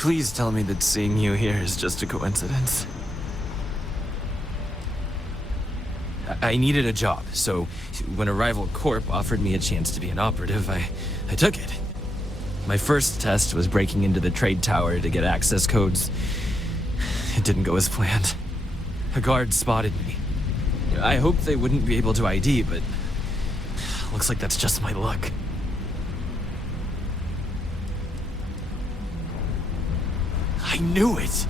Please tell me that seeing you here is just a coincidence. I needed a job, so when a rival corp offered me a chance to be an operative, I took it. My first test was breaking into the trade tower to get access codes. It didn't go as planned. A guard spotted me. I hoped they wouldn't be able to ID, but looks like that's just my luck. I knew it!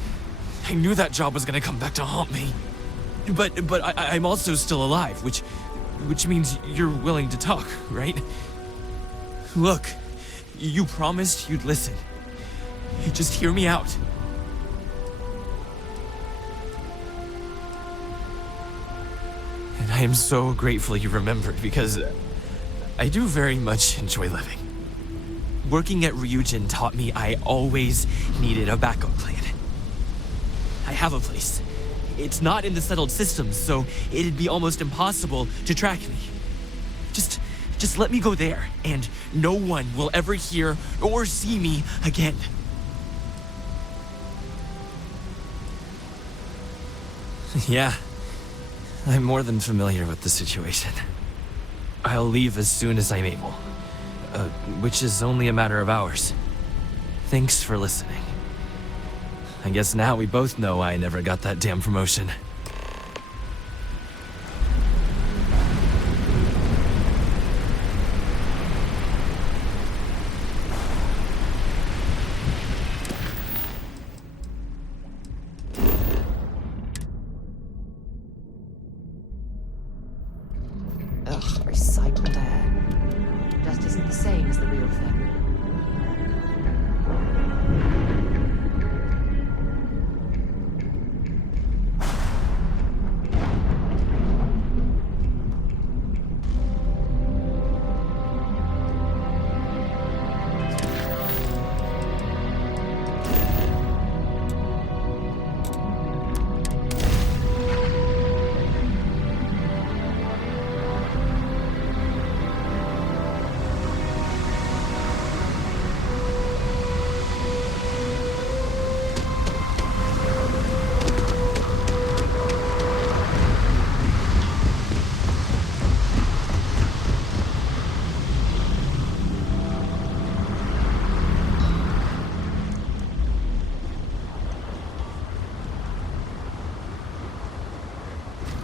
I knew that job was gonna come back to haunt me. But I'm also still alive, which means you're willing to talk, right? Look, you promised you'd listen. Just hear me out. And I am so grateful you remembered, because I do very much enjoy living. Working at Ryujin taught me I always needed a backup plan. I have a place. It's not in the settled systems, so it'd be almost impossible to track me. Just let me go there, and no one will ever hear or see me again. Yeah, I'm more than familiar with the situation. I'll leave as soon as I'm able, which is only a matter of hours. Thanks for listening. I guess now we both know I never got that damn promotion. Ugh, recycled air. Just isn't the same as the real thing.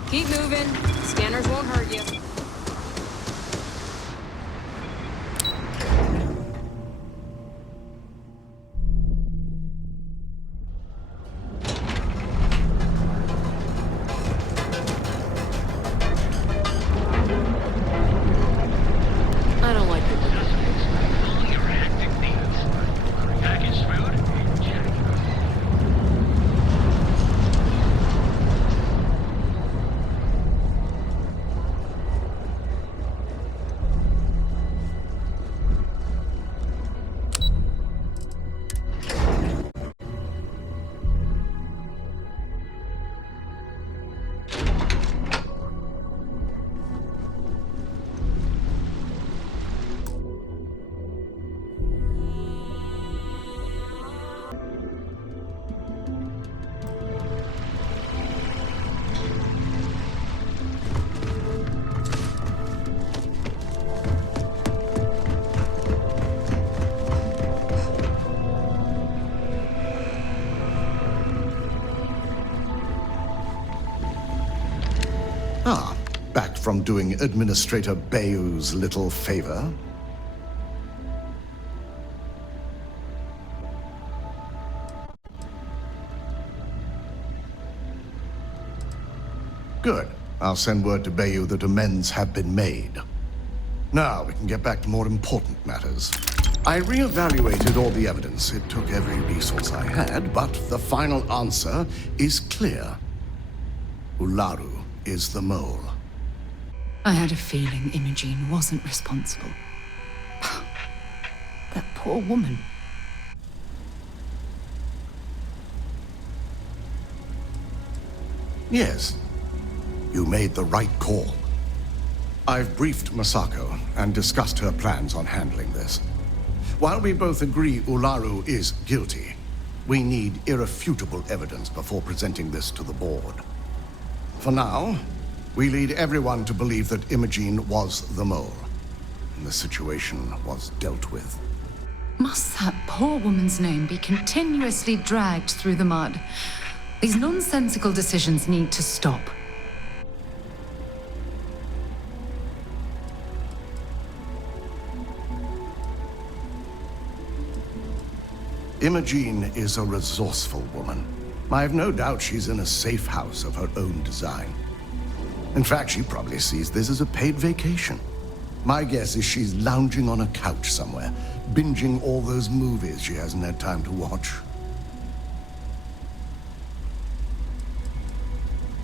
Keep moving. Scanners won't hurt you. I don't like the All your hectic needs. Packaged food? Check. Back from doing Administrator Bayou's little favor. Good. I'll send word to Bayou that amends have been made. Now we can get back to more important matters. I reevaluated all the evidence. It took every resource I had, but the final answer is clear. Ularu is the mole. I had a feeling Imogene wasn't responsible. That poor woman. Yes, you made the right call. I've briefed Masako and discussed her plans on handling this. While we both agree Ularu is guilty, We need irrefutable evidence before presenting this to the board. For now, we lead everyone to believe that Imogene was the mole, and the situation was dealt with. Must that poor woman's name be continuously dragged through the mud? These nonsensical decisions need to stop. Imogene is a resourceful woman. I have no doubt she's in a safe house of her own design. In fact, she probably sees this as a paid vacation. My guess is she's lounging on a couch somewhere, binging all those movies she hasn't had time to watch.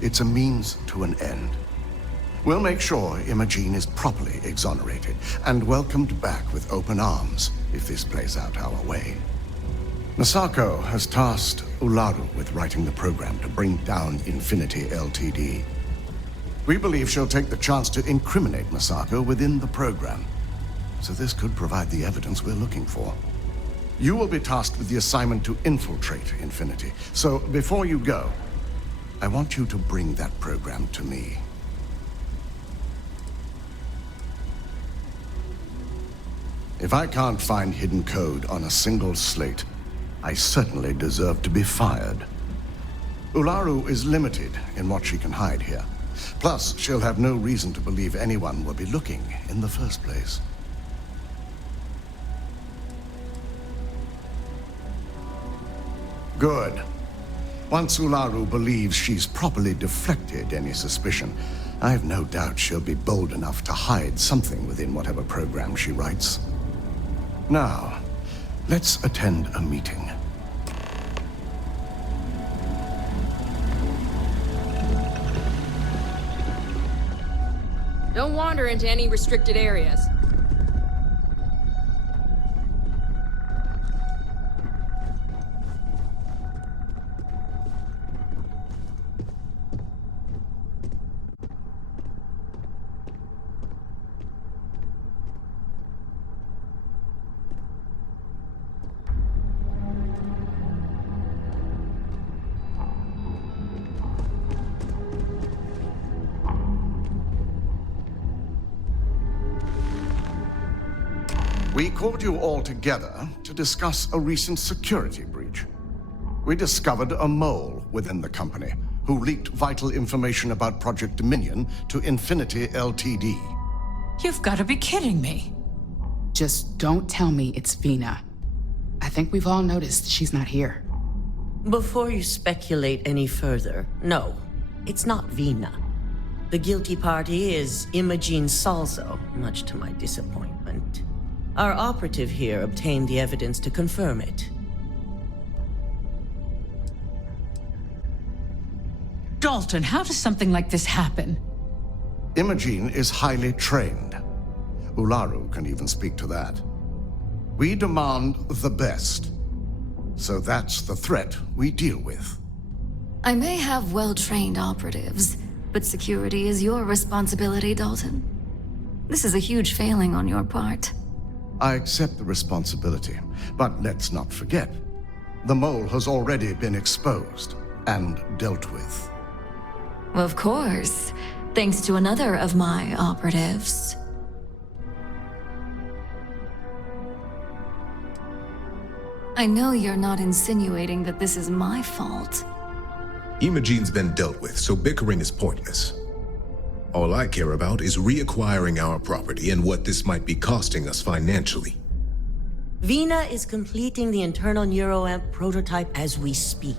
It's a means to an end. We'll make sure Imogene is properly exonerated and welcomed back with open arms if this plays out our way. Masako has tasked Ularu with writing the program to bring down Infinity Ltd. We believe she'll take the chance to incriminate Masako within the program, so this could provide the evidence we're looking for. You will be tasked with the assignment to infiltrate Infinity, so before you go, I want you to bring that program to me. If I can't find hidden code on a single slate, I certainly deserve to be fired. Ularu is limited in what she can hide here. Plus, she'll have no reason to believe anyone will be looking in the first place. Good. Once Ularu believes she's properly deflected any suspicion, I have no doubt she'll be bold enough to hide something within whatever program she writes. Now, let's attend a meeting. Don't wander into any restricted areas. We called you all together to discuss a recent security breach. We discovered a mole within the company who leaked vital information about Project Dominion to Infinity Ltd. You've got to be kidding me. Just don't tell me it's Vina. I think we've all noticed she's not here. Before you speculate any further, no, it's not Vina. The guilty party is Imogene Salzo, much to my disappointment. Our operative here obtained the evidence to confirm it. Dalton, how does something like this happen? Imogene is highly trained. Ularu can even speak to that. We demand the best. So that's the threat we deal with. I may have well-trained operatives, but security is your responsibility, Dalton. This is a huge failing on your part. I accept the responsibility, but let's not forget, the mole has already been exposed and dealt with. Of course, thanks to another of my operatives. I know you're not insinuating that this is my fault. Imogene's been dealt with, so bickering is pointless. All I care about is reacquiring our property and what this might be costing us financially. Vina is completing the internal neuroamp prototype as we speak.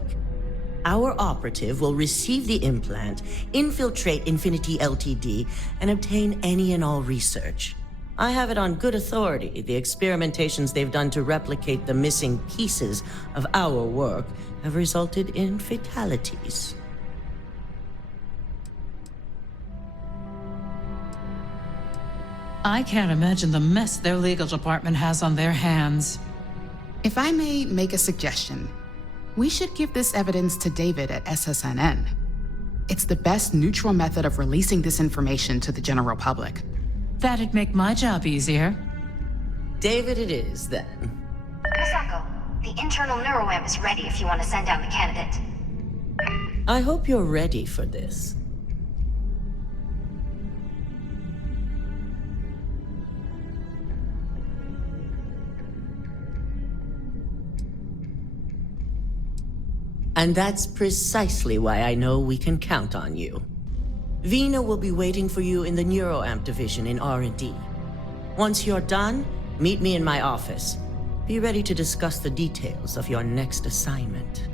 Our operative will receive the implant, infiltrate Infinity Ltd, and obtain any and all research. I have it on good authority. The experimentations they've done to replicate the missing pieces of our work have resulted in fatalities. I can't imagine the mess their legal department has on their hands. If I may make a suggestion, we should give this evidence to David at SSNN. It's the best neutral method of releasing this information to the general public. That'd make my job easier. David it is, then. Masako, The internal neuroamp is ready if you want to send down the candidate. I hope you're ready for this. And that's precisely why I know we can count on you. Vina will be waiting for you in the neuroamp division in R&D. Once you're done, meet me in my office. Be ready to discuss the details of your next assignment.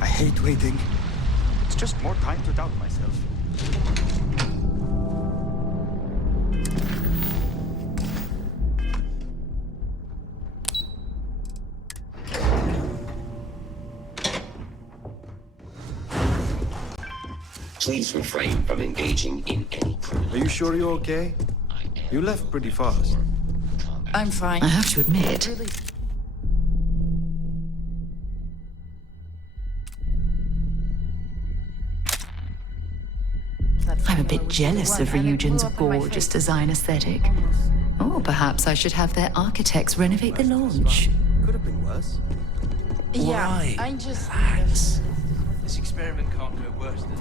I hate waiting. It's just more time to doubt myself. Please refrain from engaging in any criminal. Are you sure you're okay? You left pretty fast. I'm fine. I have to admit. I'm a bit jealous of Ryujin's gorgeous design aesthetic. Or perhaps I should have their architects renovate the launch. Could have been worse. Yeah, Why? I just... This experiment can't go worse than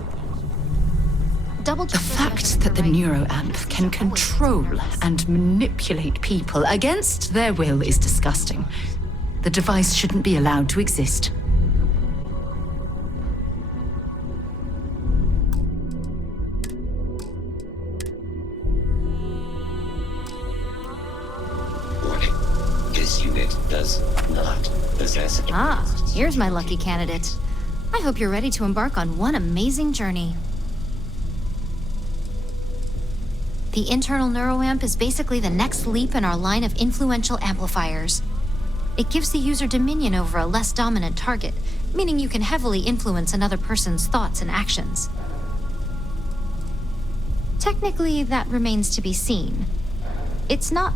The fact that the neuroamp can control and manipulate people against their will is disgusting. The device shouldn't be allowed to exist. Warning. This unit does not possess... Ah, here's my lucky candidate. I hope you're ready to embark on one amazing journey. The internal neuroamp is basically the next leap in our line of influential amplifiers. It gives the user dominion over a less dominant target, meaning you can heavily influence another person's thoughts and actions. Technically, that remains to be seen. It's not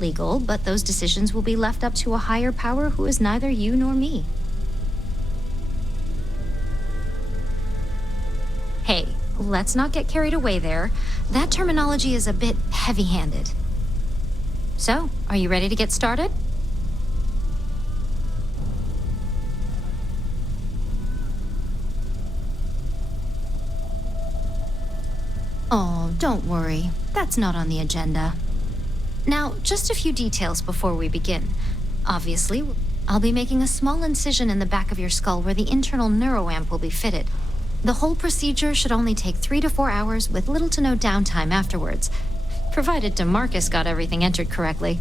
legal, but those decisions will be left up to a higher power who is neither you nor me. Hey, let's not get carried away there. That terminology is a bit heavy-handed. So, are you ready to get started? Oh, don't worry. That's not on the agenda. Now, just a few details before we begin. Obviously, I'll be making a small incision in the back of your skull where the internal neuroamp will be fitted. The whole procedure should only take 3 to 4 hours with little to no downtime afterwards, provided DeMarcus got everything entered correctly.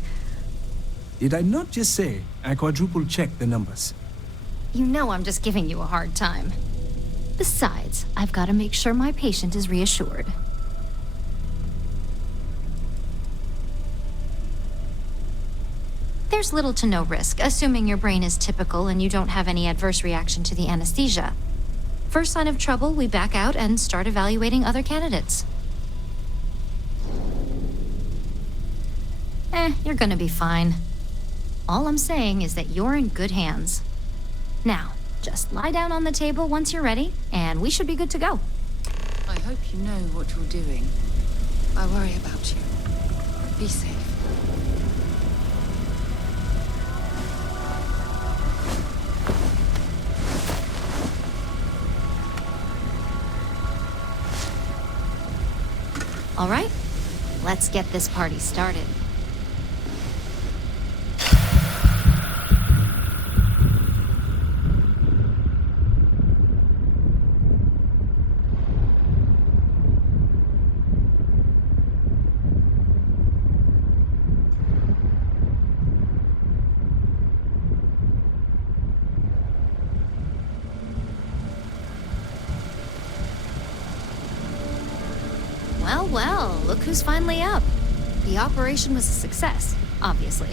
Did I not just say I quadruple-checked the numbers? You know I'm just giving you a hard time. Besides, I've got to make sure my patient is reassured. There's little to no risk, assuming your brain is typical and you don't have any adverse reaction to the anesthesia. First sign of trouble, we back out and start evaluating other candidates. You're gonna be fine. All I'm saying is that you're in good hands. Now, just lie down on the table once you're ready, and we should be good to go. I hope you know what you're doing. I worry about you. Be safe. All right, let's get this party started. Well, look who's finally up. The operation was a success, obviously.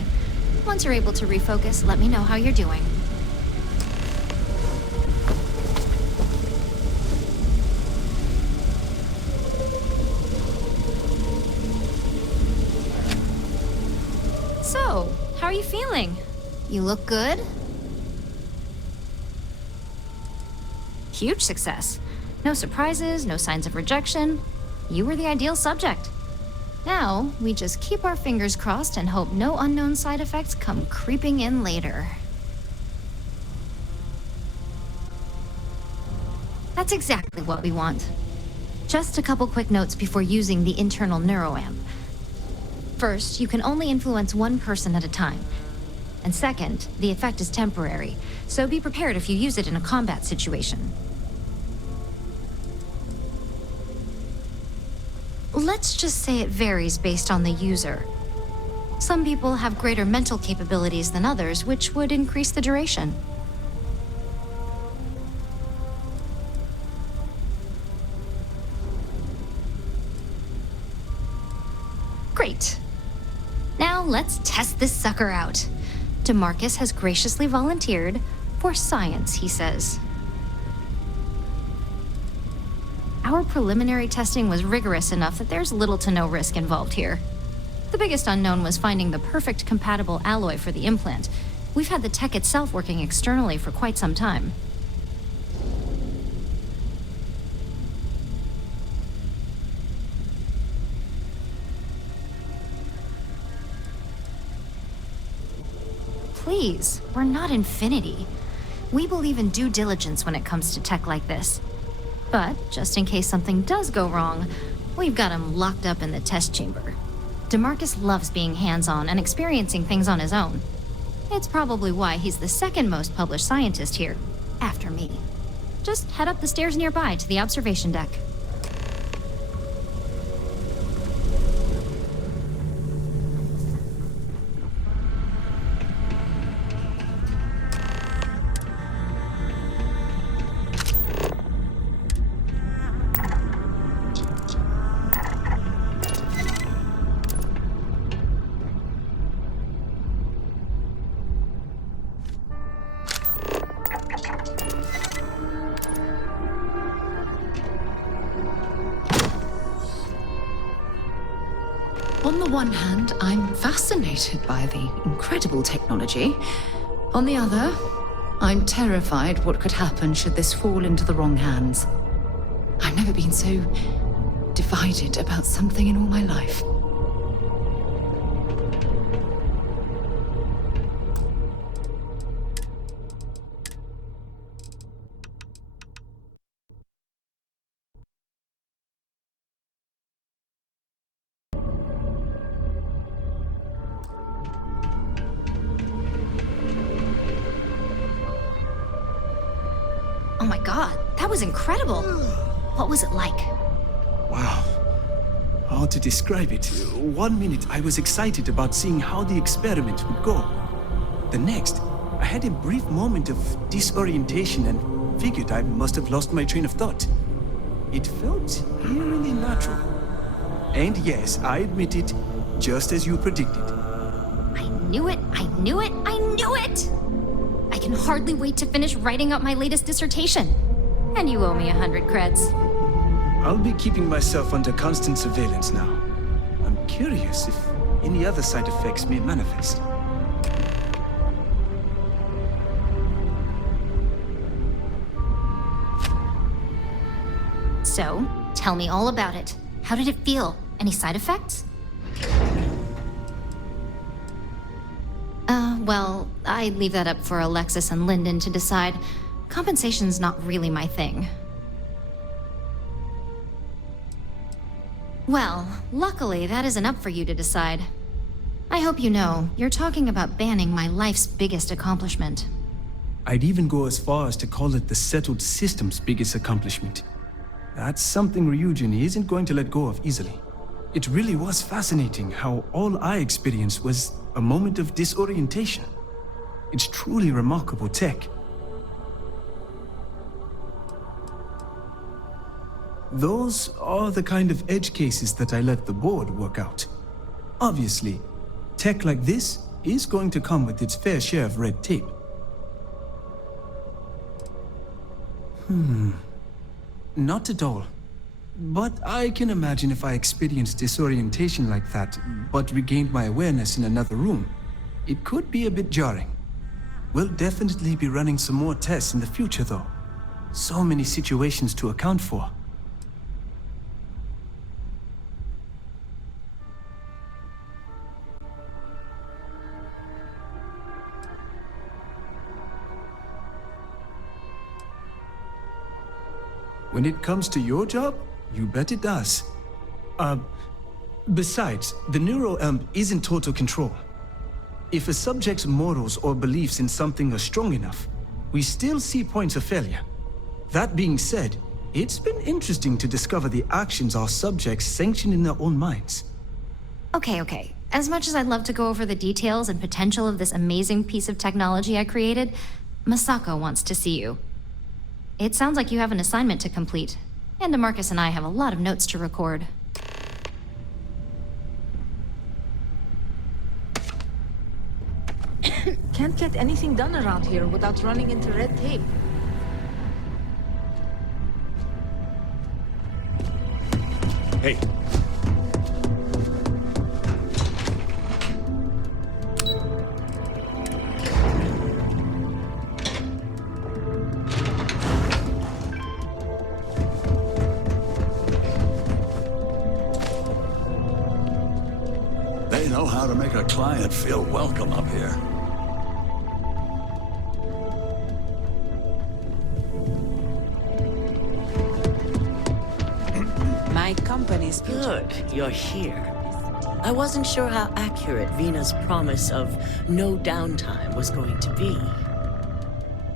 Once you're able to refocus, let me know how you're doing. So, how are you feeling? You look good? Huge success. No surprises, no signs of rejection. You were the ideal subject. Now, we just keep our fingers crossed and hope no unknown side effects come creeping in later. That's exactly what we want. Just a couple quick notes before using the internal neuroamp. First, you can only influence one person at a time. And second, the effect is temporary, so be prepared if you use it in a combat situation. Let's just say it varies based on the user. Some people have greater mental capabilities than others, which would increase the duration. Great. Now let's test this sucker out. DeMarcus has graciously volunteered for science, he says. Our preliminary testing was rigorous enough that there's little to no risk involved here. The biggest unknown was finding the perfect compatible alloy for the implant. We've had the tech itself working externally for quite some time. Please, we're not Infinity. We believe in due diligence when it comes to tech like this. But, just in case something does go wrong, we've got him locked up in the test chamber. DeMarcus loves being hands-on and experiencing things on his own. It's probably why he's the second most published scientist here, after me. Just head up the stairs nearby to the observation deck. On the one hand, I'm fascinated by the incredible technology. On the other, I'm terrified what could happen should this fall into the wrong hands. I've never been so divided about something in all my life. Oh my god, that was incredible. What was it like? Wow. How to describe it? 1 minute I was excited about seeing how the experiment would go. The next, I had a brief moment of disorientation and figured I must have lost my train of thought. It felt eerily natural. And yes, I admit it, just as you predicted. I knew it, I knew it, I knew it! I can hardly wait to finish writing up my latest dissertation. And you owe me 100 creds. I'll be keeping myself under constant surveillance now. I'm curious if any other side effects may manifest. So, tell me all about it. How did it feel? Any side effects? Well, I'd leave that up for Alexis and Lyndon to decide. Compensation's not really my thing. Well, luckily that isn't up for you to decide. I hope you know, you're talking about banning my life's biggest accomplishment. I'd even go as far as to call it the settled system's biggest accomplishment. That's something Ryujin isn't going to let go of easily. It really was fascinating how all I experienced was a moment of disorientation. It's truly remarkable tech. Those are the kind of edge cases that I let the board work out. Obviously, tech like this is going to come with its fair share of red tape. Not at all. But I can imagine if I experienced disorientation like that, but regained my awareness in another room, it could be a bit jarring. We'll definitely be running some more tests in the future, though. So many situations to account for. When it comes to your job, you bet it does. Besides, the neuroamp is in total control. If a subject's morals or beliefs in something are strong enough, we still see points of failure. That being said, it's been interesting to discover the actions our subjects sanction in their own minds. Okay. As much as I'd love to go over the details and potential of this amazing piece of technology I created, Masako wants to see you. It sounds like you have an assignment to complete, and DeMarcus and I have a lot of notes to record. Can't get anything done around here without running into red tape. Hey. They know how to make a client feel welcome up here. My company's good. You're here. I wasn't sure how accurate Vina's promise of no downtime was going to be.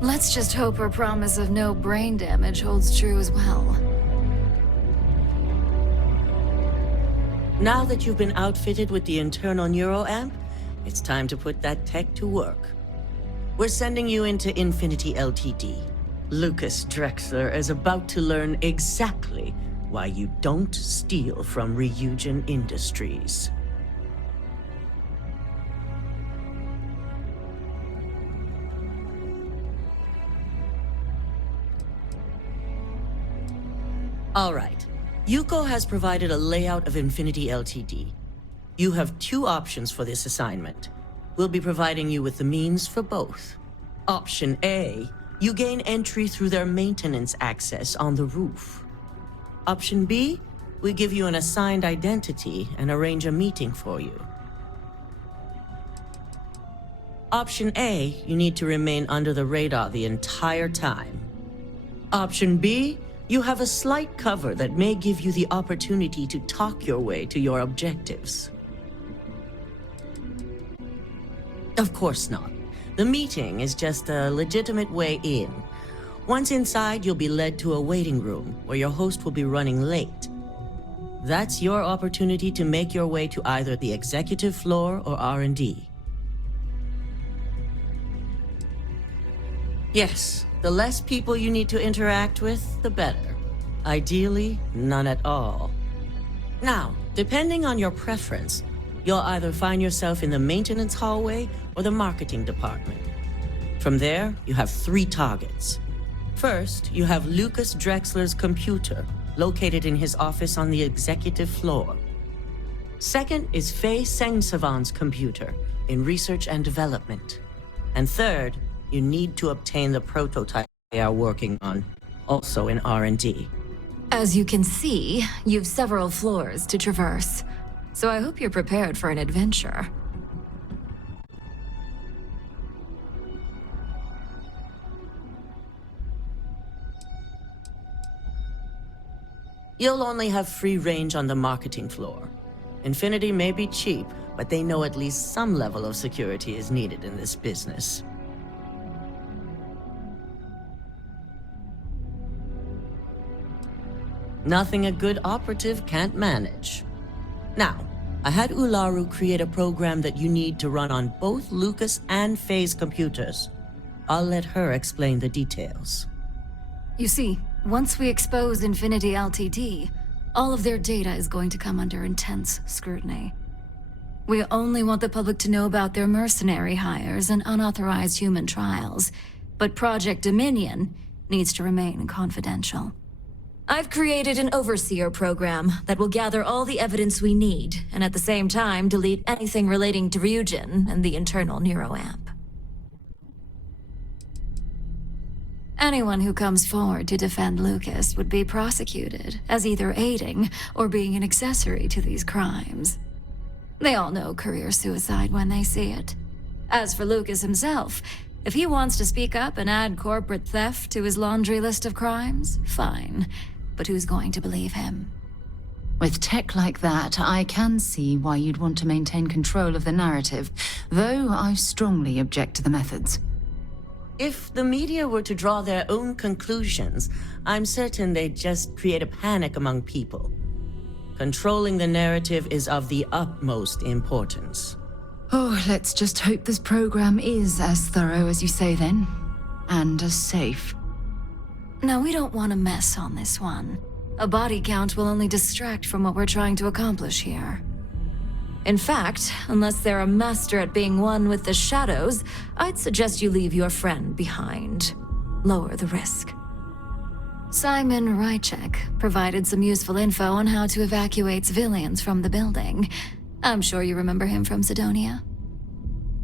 Let's just hope her promise of no brain damage holds true as well. Now that you've been outfitted with the internal neuroamp, it's time to put that tech to work. We're sending you into Infinity Ltd. Lucas Drexler is about to learn exactly why you don't steal from Ryujin Industries. All right. Yuko has provided a layout of Infinity Ltd. You have two options for this assignment. We'll be providing you with the means for both. Option A, you gain entry through their maintenance access on the roof. Option B, we give you an assigned identity and arrange a meeting for you. Option A, you need to remain under the radar the entire time. Option B, you have a slight cover that may give you the opportunity to talk your way to your objectives. Of course not. The meeting is just a legitimate way in. Once inside, you'll be led to a waiting room where your host will be running late. That's your opportunity to make your way to either the executive floor or R&D. Yes, the less people you need to interact with, the better. Ideally, none at all. Now, depending on your preference, you'll either find yourself in the maintenance hallway or the marketing department. From there, you have 3 targets. First, you have Lucas Drexler's computer, located in his office on the executive floor. Second is Faye Sengsavan's computer, in research and development. And third, you need to obtain the prototype they are working on, also in R&D. As you can see, you've several floors to traverse, so I hope you're prepared for an adventure. You'll only have free range on the marketing floor. Infinity may be cheap, but they know at least some level of security is needed in this business. Nothing a good operative can't manage. Now, I had Ularu create a program that you need to run on both Lucas and Faye's computers. I'll let her explain the details. You see, once we expose Infinity Ltd, all of their data is going to come under intense scrutiny. We only want the public to know about their mercenary hires and unauthorized human trials, but Project Dominion needs to remain confidential. I've created an overseer program that will gather all the evidence we need, and at the same time delete anything relating to Ryujin and the internal neuroamp. Anyone who comes forward to defend Lucas would be prosecuted as either aiding or being an accessory to these crimes. They all know career suicide when they see it. As for Lucas himself, if he wants to speak up and add corporate theft to his laundry list of crimes, fine. But who's going to believe him? With tech like that, I can see why you'd want to maintain control of the narrative, though I strongly object to the methods. If the media were to draw their own conclusions, I'm certain they'd just create a panic among people. Controlling the narrative is of the utmost importance. Oh, let's just hope this program is as thorough as you say then, and as safe. No, we don't want to mess on this one. A body count will only distract from what we're trying to accomplish here. In fact, unless they're a master at being one with the shadows, I'd suggest you leave your friend behind. Lower the risk. Simon Rychek provided some useful info on how to evacuate civilians from the building. I'm sure you remember him from Sidonia.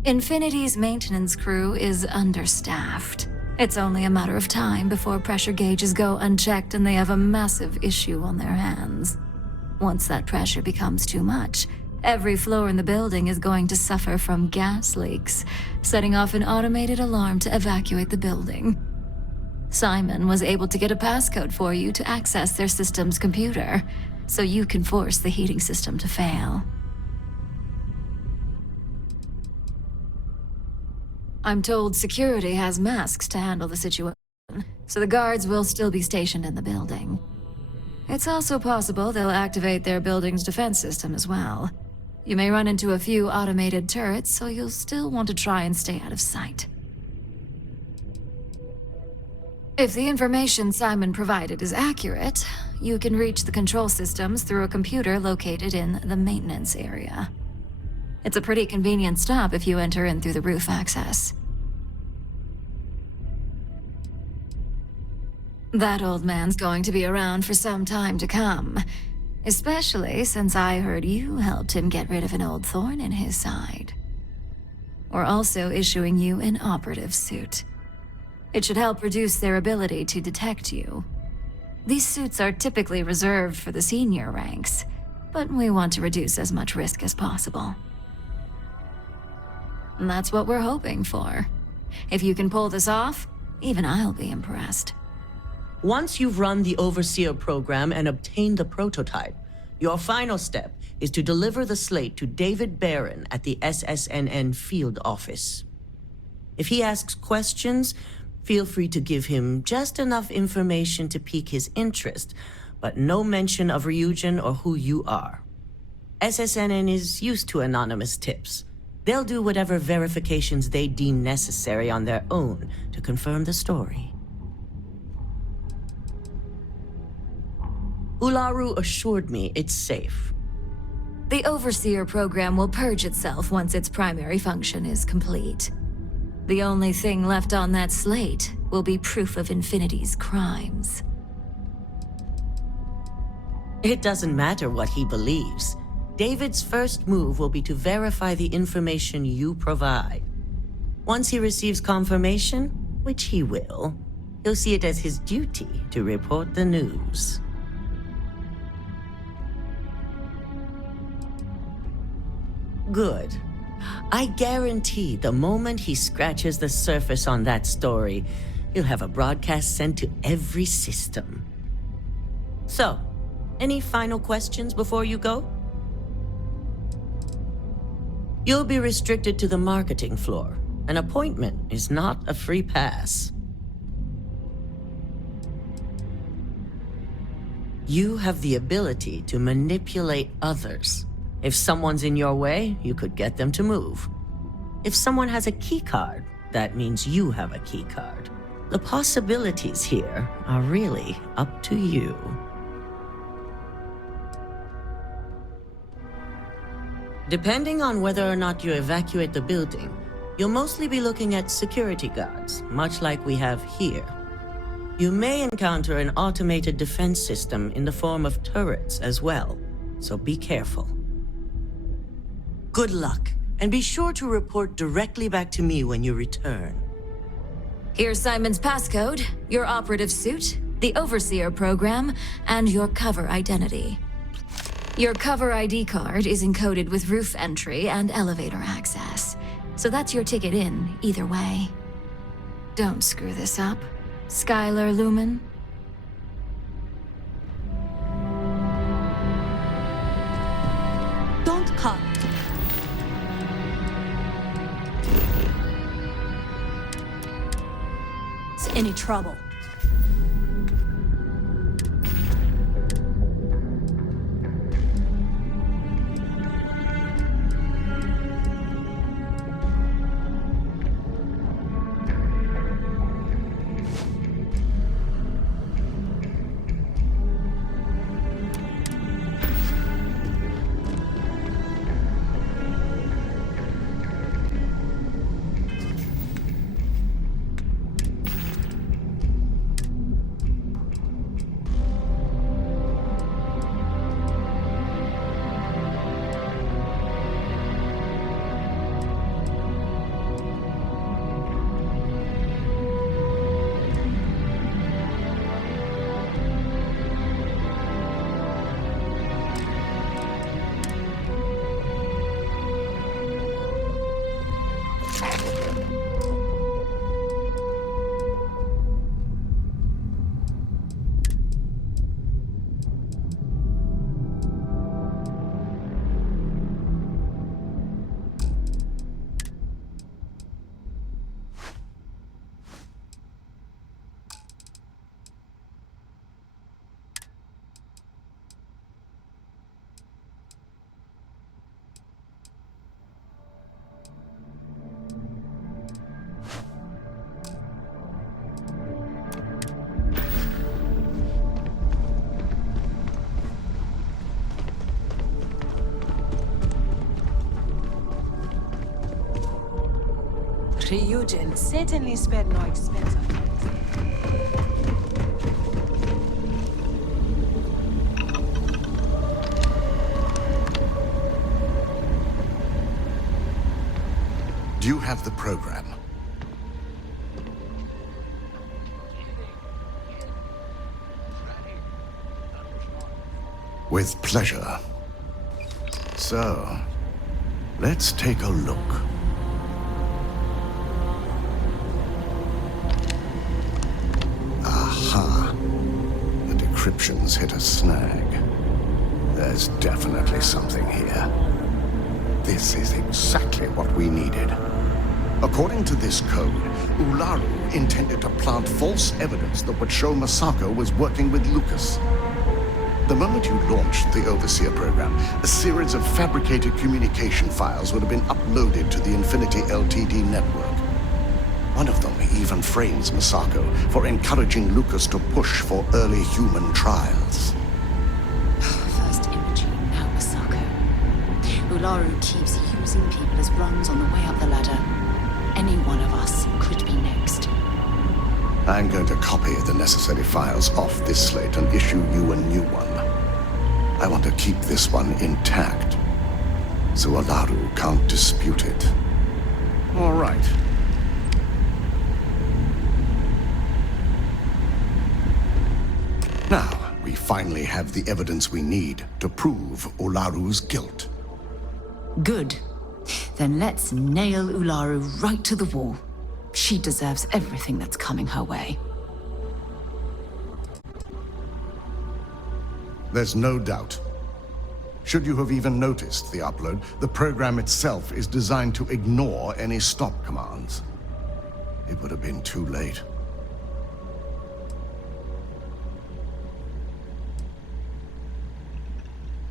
Infinity's maintenance crew is understaffed. It's only a matter of time before pressure gauges go unchecked and they have a massive issue on their hands. Once that pressure becomes too much, every floor in the building is going to suffer from gas leaks, setting off an automated alarm to evacuate the building. Simon was able to get a passcode for you to access their system's computer, so you can force the heating system to fail. I'm told security has masks to handle the situation, so the guards will still be stationed in the building. It's also possible they'll activate their building's defense system as well. You may run into a few automated turrets, so you'll still want to try and stay out of sight. If the information Simon provided is accurate, you can reach the control systems through a computer located in the maintenance area. It's a pretty convenient stop if you enter in through the roof access. That old man's going to be around for some time to come, especially since I heard you helped him get rid of an old thorn in his side. We're also issuing you an operative suit. It should help reduce their ability to detect you. These suits are typically reserved for the senior ranks, but we want to reduce as much risk as possible. And that's what we're hoping for. If you can pull this off, even I'll be impressed. Once you've run the Overseer program and obtained the prototype, your final step is to deliver the slate to David Barron at the SSNN field office. If he asks questions, feel free to give him just enough information to pique his interest, but no mention of Ryujin or who you are. SSNN is used to anonymous tips. They'll do whatever verifications they deem necessary on their own to confirm the story. Ularu assured me it's safe. The Overseer program will purge itself once its primary function is complete. The only thing left on that slate will be proof of Infinity's crimes. It doesn't matter what he believes. David's first move will be to verify the information you provide. Once he receives confirmation, which he will, he'll see it as his duty to report the news. Good. I guarantee the moment he scratches the surface on that story, he'll have a broadcast sent to every system. So, any final questions before you go? You'll be restricted to the marketing floor. An appointment is not a free pass. You have the ability to manipulate others. If someone's in your way, you could get them to move. If someone has a keycard, that means you have a keycard. The possibilities here are really up to you. Depending on whether or not you evacuate the building, you'll mostly be looking at security guards, much like we have here. You may encounter an automated defense system in the form of turrets as well, so be careful. Good luck, and be sure to report directly back to me when you return. Here's Simon's passcode, your operative suit, the Overseer program, and your cover identity. Your cover ID card is encoded with roof entry and elevator access, so that's your ticket in, either way. Don't screw this up, Skylar Lumen. Don't cut. Any trouble? Ryujin certainly spared no expense. Do you have the program? With pleasure. So, let's take a look. Aha. The decryptions hit a snag. There's definitely something here. This is exactly what we needed. According to this code, Ularu intended to plant false evidence that would show Masako was working with Lucas. The moment you launched the Overseer program, a series of fabricated communication files would have been uploaded to the Infinity LTD network. One of them even frames Masako for encouraging Lucas to push for early human trials. First Imogene, now Masako. Ularu keeps using people as rungs on the way up the ladder. Any one of us could be next. I'm going to copy the necessary files off this slate and issue you a new one. I want to keep this one intact, so Ularu can't dispute it. All right. Now, we finally have the evidence we need to prove Ularu's guilt. Good. Then let's nail Ularu right to the wall. She deserves everything that's coming her way. There's no doubt. Should you have even noticed the upload, the program itself is designed to ignore any stop commands. It would have been too late.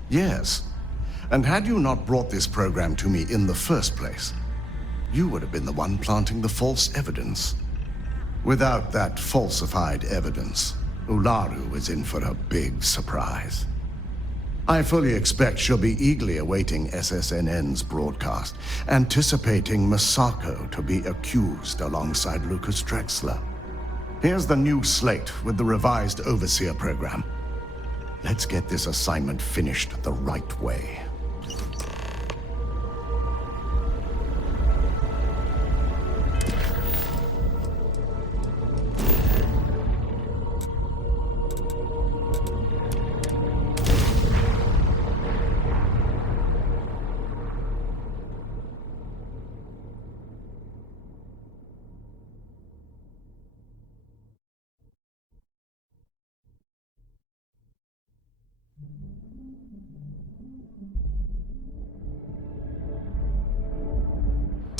Yes. And had you not brought this program to me in the first place, you would have been the one planting the false evidence. Without that falsified evidence, Ularu is in for a big surprise. I fully expect she'll be eagerly awaiting SSNN's broadcast, anticipating Masako to be accused alongside Lucas Drexler. Here's the new slate with the revised Overseer program. Let's get this assignment finished the right way.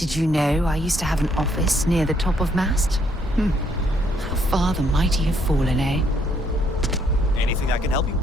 Did you know I used to have an office near the top of mast? How far the mighty have fallen, eh? Anything I can help you?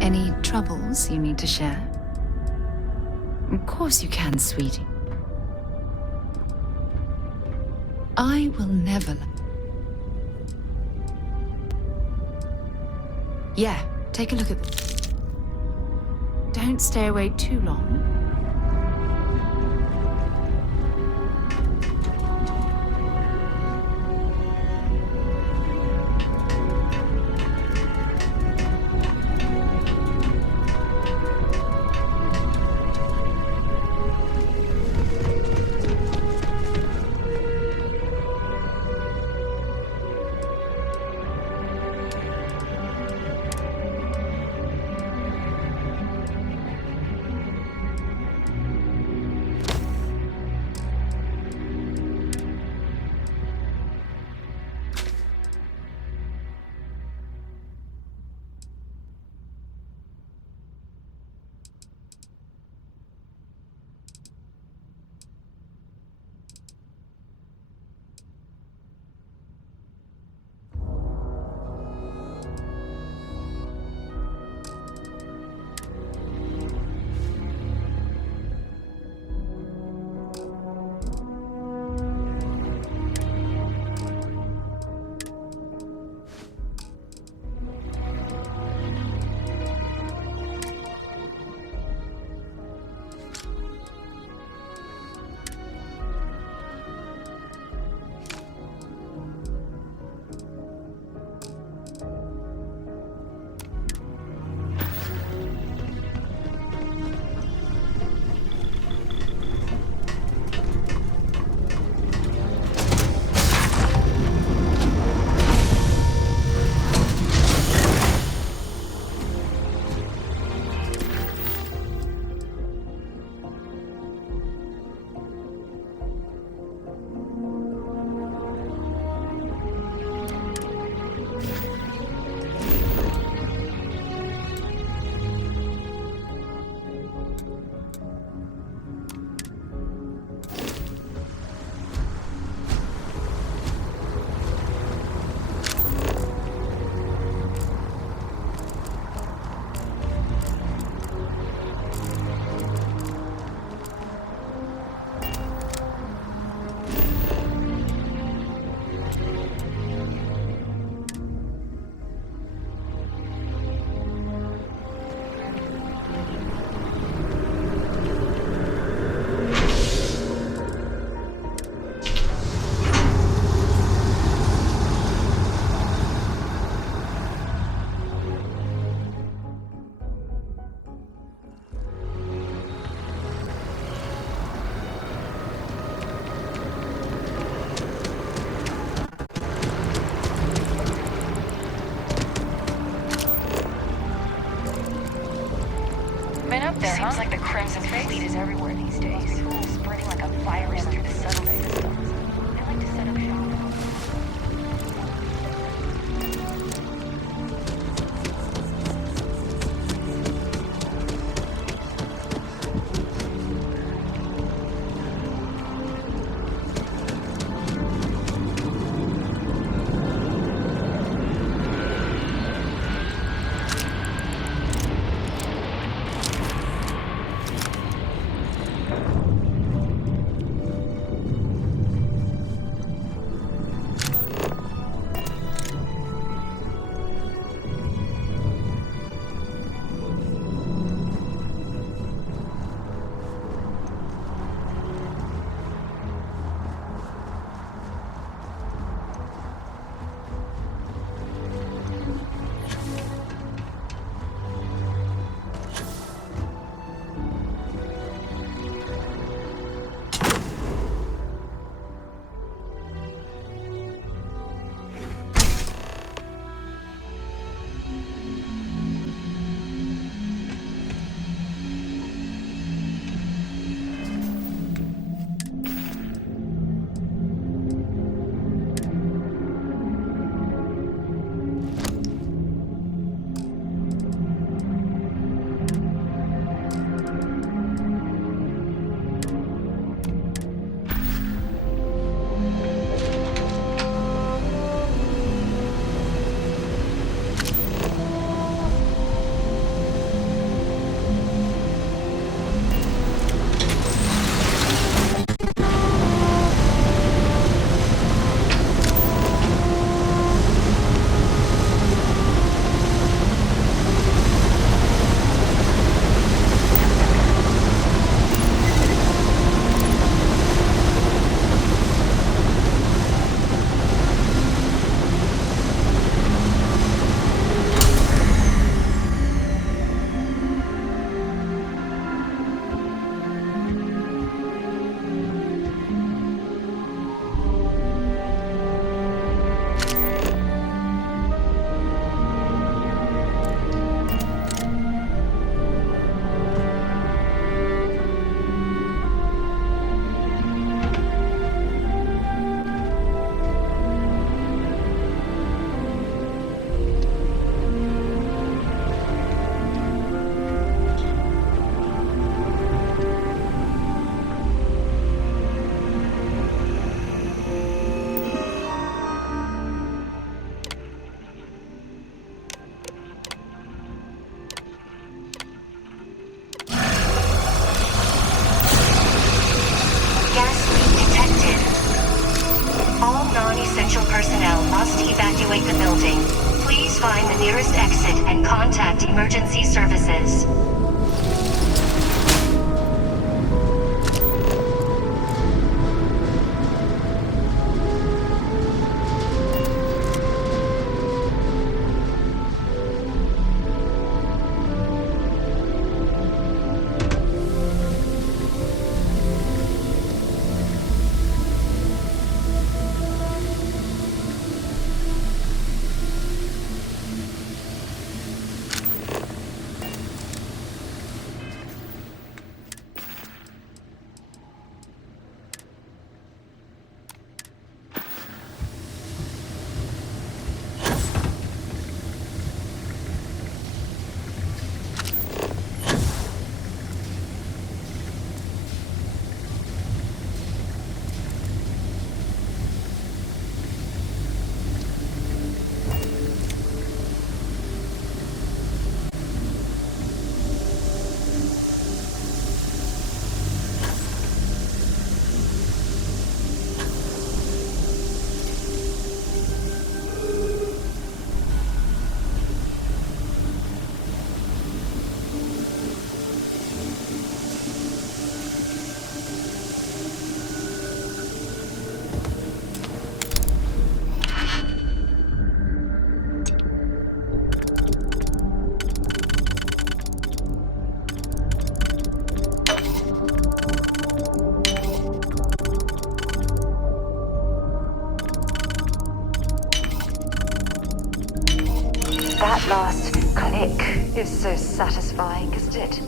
Any troubles you need to share? Of course you can, sweetie. I will never... Yeah, take a look at this. Don't stay away too long. Fleet is everywhere these days, spreading like a virus through the subtle systems. They like to set up shop. Non-essential personnel must evacuate the building. Please find the nearest exit and contact emergency services. That last click is so satisfying, isn't it?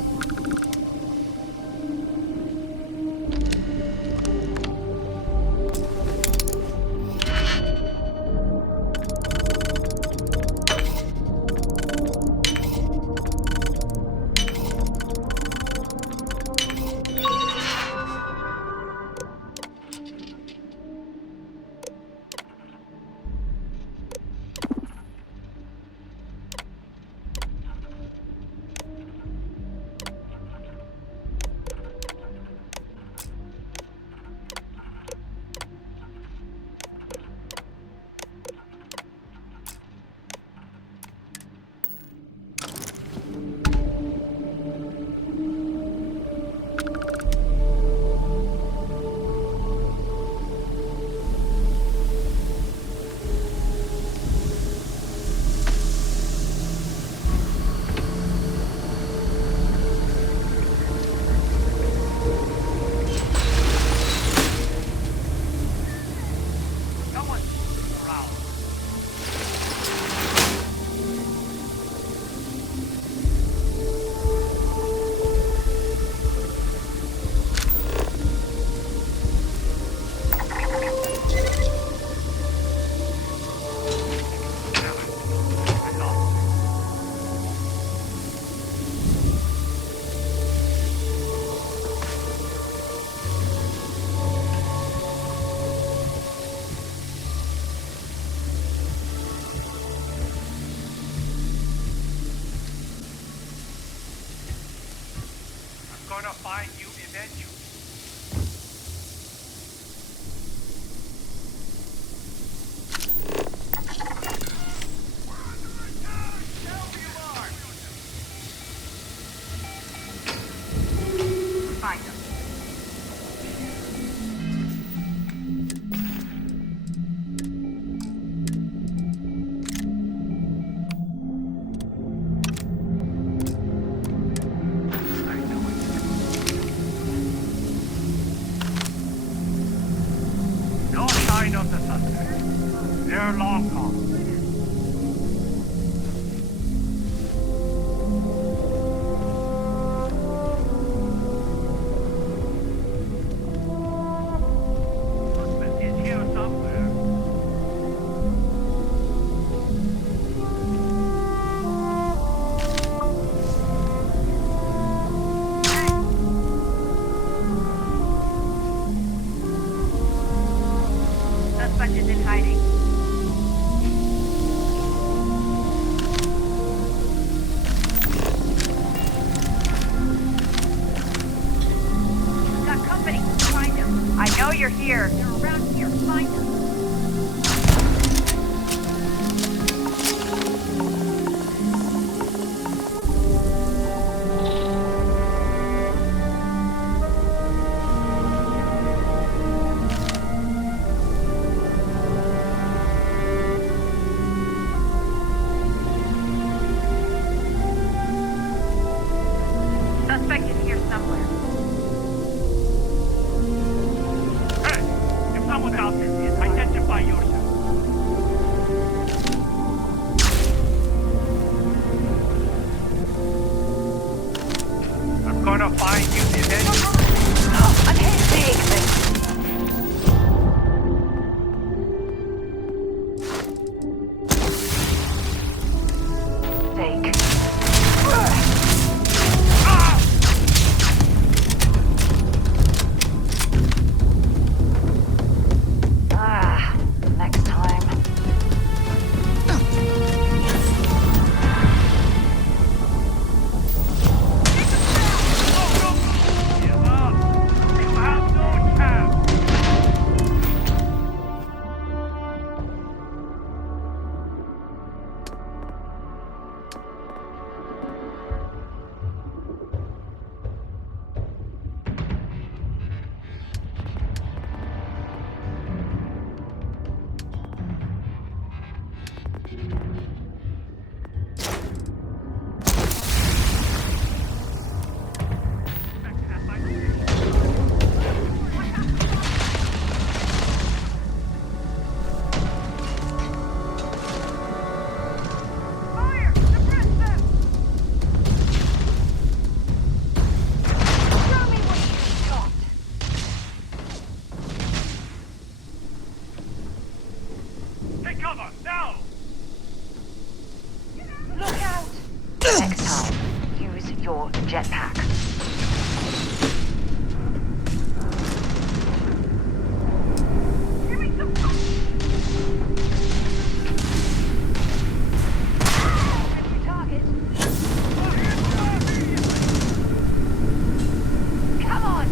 gonna find you eventually. Find them. No sign of the suspect. They're long gone. Suspect is here somewhere. Suspect is in hiding. Got company. Find them. I know you're here. They're around here. Find them. Suspect is here somewhere. Hey, if someone out there is, identify yourself. I'm gonna find you eventually. I'm hit big, Fake. Next time. Give up. You have no chance. Fire! Suppress them! Show me what you've got. Take cover, now! Look out! Next time, use your jetpack. Give me some target. Come on!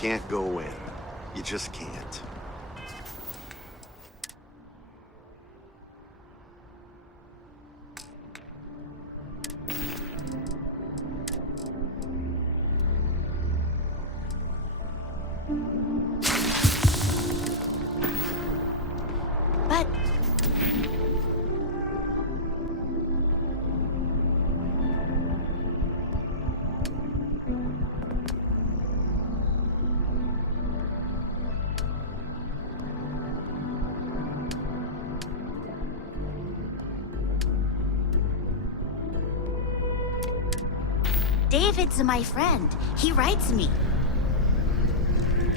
can't go in. You just can't. But David's my friend. He writes me.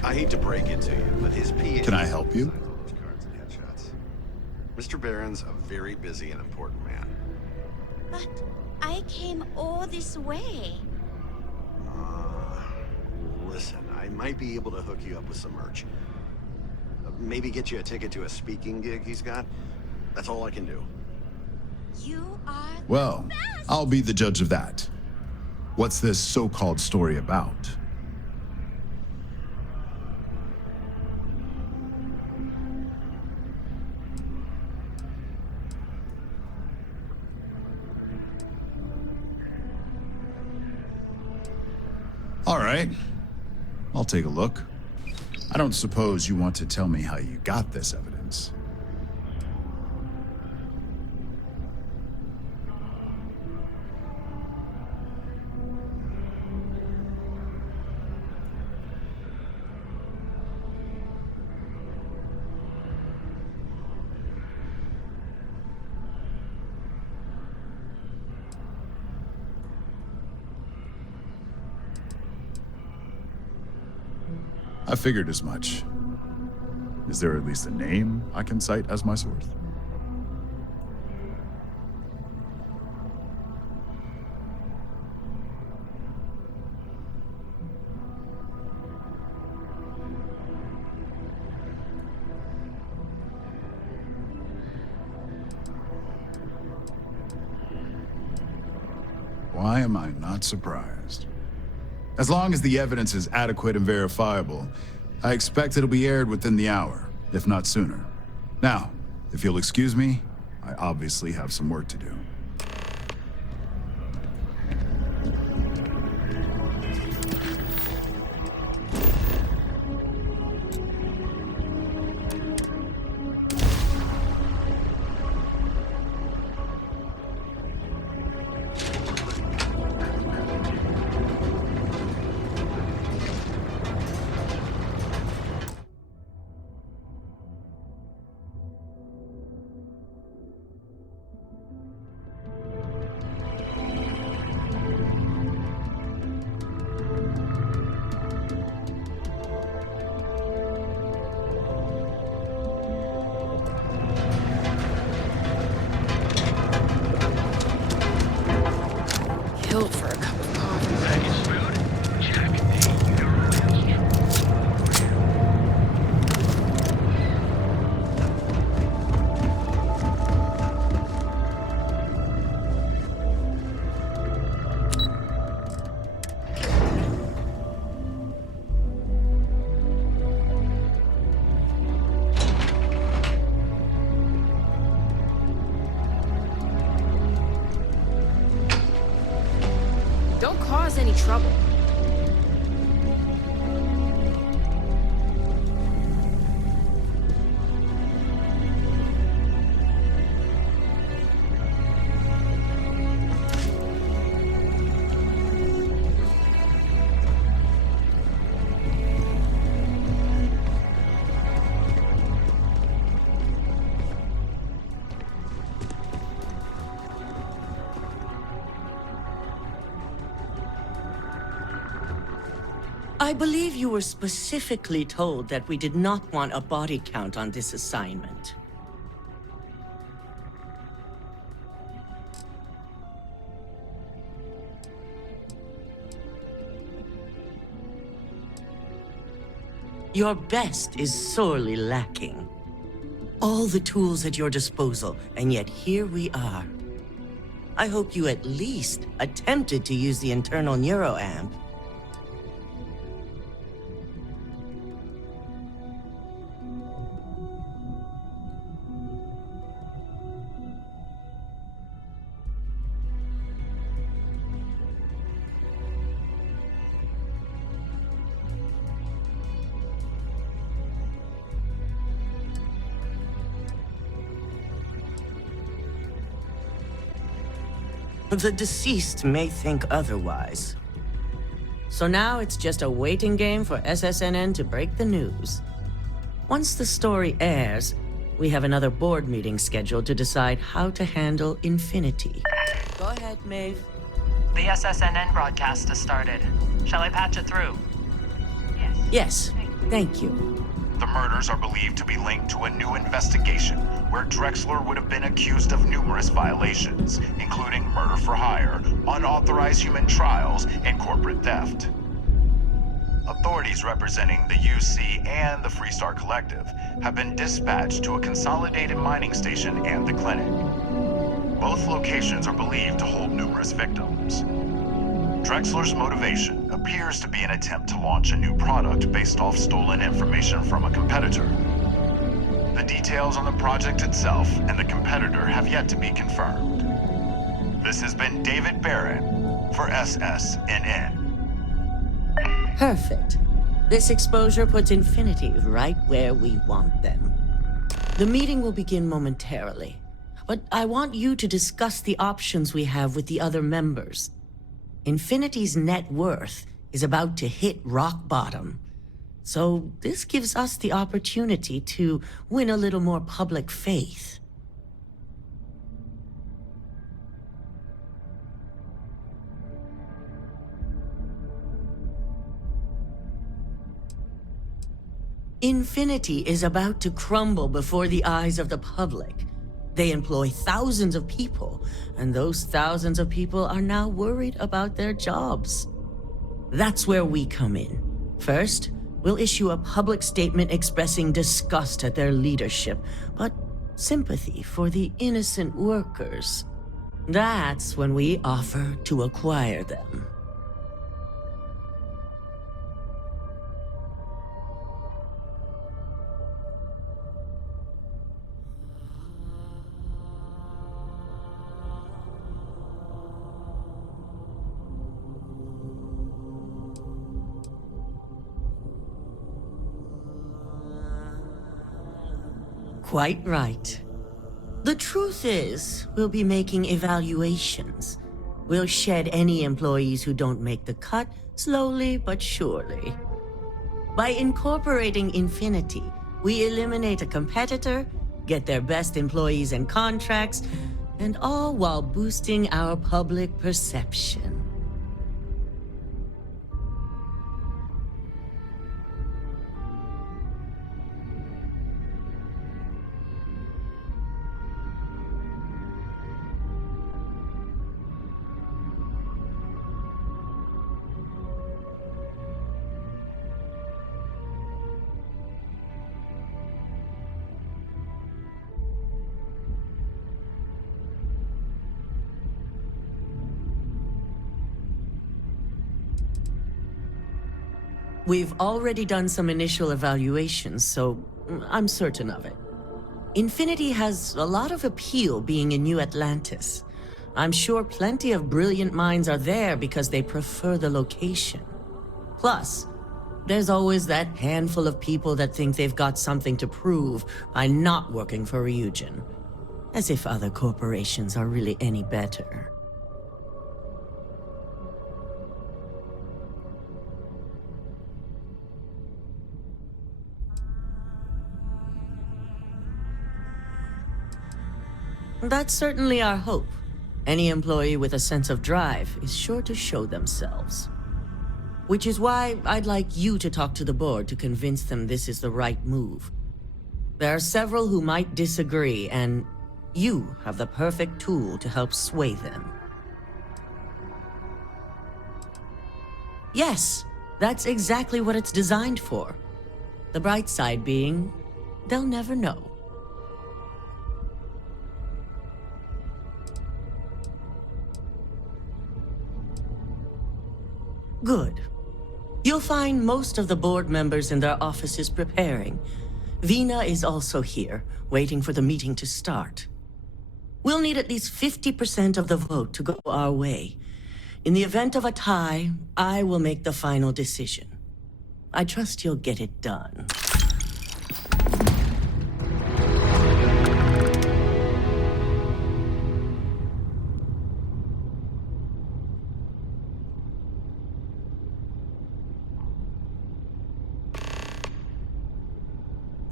I hate to break it to you, but his PhD... Can I help you? ...cards and headshots. Mr. Barron's a very busy and important man. But I came all this way. Listen, I might be able to hook you up with some merch. Maybe get you a ticket to a speaking gig he's got. That's all I can do. You are Well, I'll be the judge of that. What's this so-called story about? All right, I'll take a look. I don't suppose you want to tell me how you got this evidence. I figured as much. Is there at least a name I can cite as my source? Why am I not surprised? As long as the evidence is adequate and verifiable, I expect it'll be aired within the hour, if not sooner. Now, if you'll excuse me, I obviously have some work to do. Killed for a cup of coffee. Packaged food? Check. Don't cause any trouble. I believe you were specifically told that we did not want a body count on this assignment. Your best is sorely lacking. All the tools at your disposal, and yet here we are. I hope you at least attempted to use the internal neuroamp. The deceased may think otherwise. So now it's just a waiting game for SSNN to break the news. Once the story airs, we have another board meeting scheduled to decide how to handle Infinity. Go ahead, Maeve. The SSNN broadcast has started. Shall I patch it through? Yes, thank you. The murders are believed to be linked to a new investigation where Drexler would have been accused of numerous violations, including murder for hire, unauthorized human trials, and corporate theft. Authorities representing the UC and the Freestar Collective have been dispatched to a consolidated mining station and the clinic. Both locations are believed to hold numerous victims. Drexler's motivation appears to be an attempt to launch a new product based off stolen information from a competitor. The details on the project itself and the competitor have yet to be confirmed. This has been David Barron for SSNN. Perfect. This exposure puts Infinity right where we want them. The meeting will begin momentarily, but I want you to discuss the options we have with the other members. Infinity's net worth is about to hit rock bottom. So this gives us the opportunity to win a little more public faith. Infinity is about to crumble before the eyes of the public. They employ thousands of people, and those thousands of people are now worried about their jobs. That's where we come in. First, we'll issue a public statement expressing disgust at their leadership, but sympathy for the innocent workers. That's when we offer to acquire them. Quite right. The truth is, we'll be making evaluations. We'll shed any employees who don't make the cut, slowly but surely. By incorporating Infinity, we eliminate a competitor, get their best employees and contracts, and all while boosting our public perception. We've already done some initial evaluations, so I'm certain of it. Infinity has a lot of appeal being in New Atlantis. I'm sure plenty of brilliant minds are there because they prefer the location. Plus, there's always that handful of people that think they've got something to prove by not working for Ryujin. As if other corporations are really any better. That's certainly our hope. Any employee with a sense of drive is sure to show themselves. Which is why I'd like you to talk to the board to convince them this is the right move. There are several who might disagree, and you have the perfect tool to help sway them. Yes, that's exactly what it's designed for. The bright side being, they'll never know. Good. You'll find most of the board members in their offices preparing. Vina is also here, waiting for the meeting to start. We'll need at least 50% of the vote to go our way. In the event of a tie, I will make the final decision. I trust you'll get it done.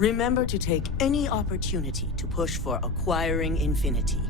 Remember to take any opportunity to push for acquiring Infinity.